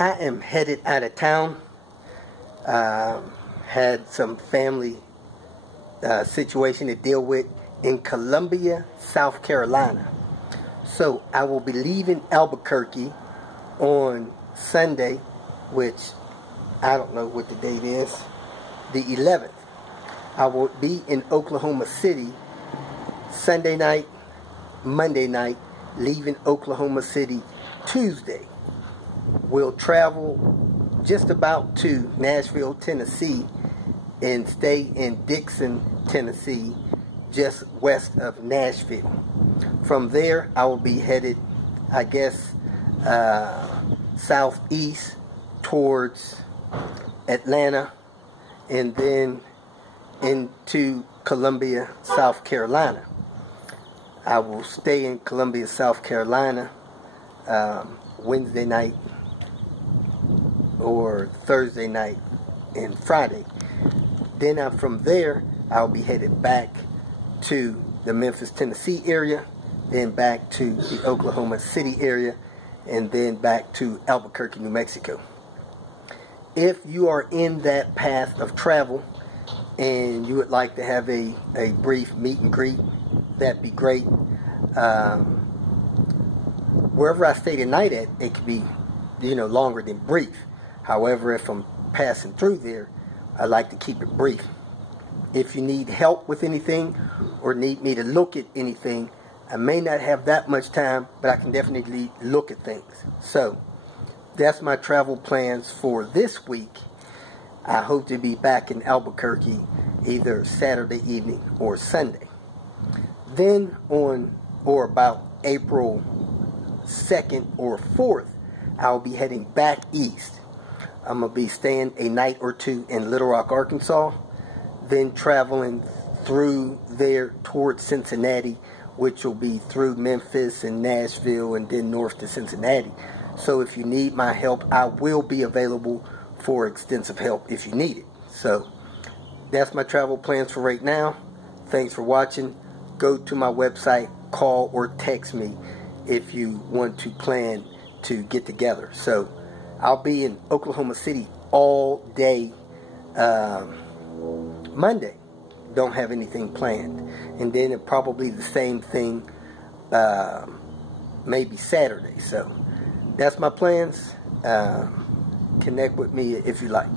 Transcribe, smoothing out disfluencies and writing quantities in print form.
I am headed out of town. Had some family situation to deal with in Columbia, South Carolina. So I will be leaving Albuquerque on Sunday, which I don't know what the date is, the 11th. I will be in Oklahoma City Sunday night, Monday night, leaving Oklahoma City Tuesday. We'll travel just about to Nashville, Tennessee, and stay in Dickson, Tennessee, just west of Nashville. From there, I will be headed, I guess, southeast towards Atlanta, and then into Columbia, South Carolina. I will stay in Columbia, South Carolina Wednesday night or Thursday night and Friday. Then from there, I'll be headed back to the Memphis, Tennessee area, then back to the Oklahoma City area, and then back to Albuquerque, New Mexico. If you are in that path of travel and you would like to have a brief meet and greet, that'd be great. Wherever I stay tonight at, it could be, longer than brief. However, if I'm passing through there, I like to keep it brief. If you need help with anything or need me to look at anything, I may not have that much time, but I can definitely look at things. So that's my travel plans for this week. I hope to be back in Albuquerque either Saturday evening or Sunday. Then on or about April 2nd or 4th, I'll be heading back east. I'm going to be staying a night or two in Little Rock, Arkansas, then traveling through there towards Cincinnati, which will be through Memphis and Nashville and then north to Cincinnati. So if you need my help, I will be available for extensive help if you need it. So that's my travel plans for right now. Thanks for watching. Go to my website, call or text me if you want to plan to get together. So I'll be in Oklahoma City all day Monday. Don't have anything planned. And then it probably the same thing maybe Saturday. So that's my plans. Connect with me if you like.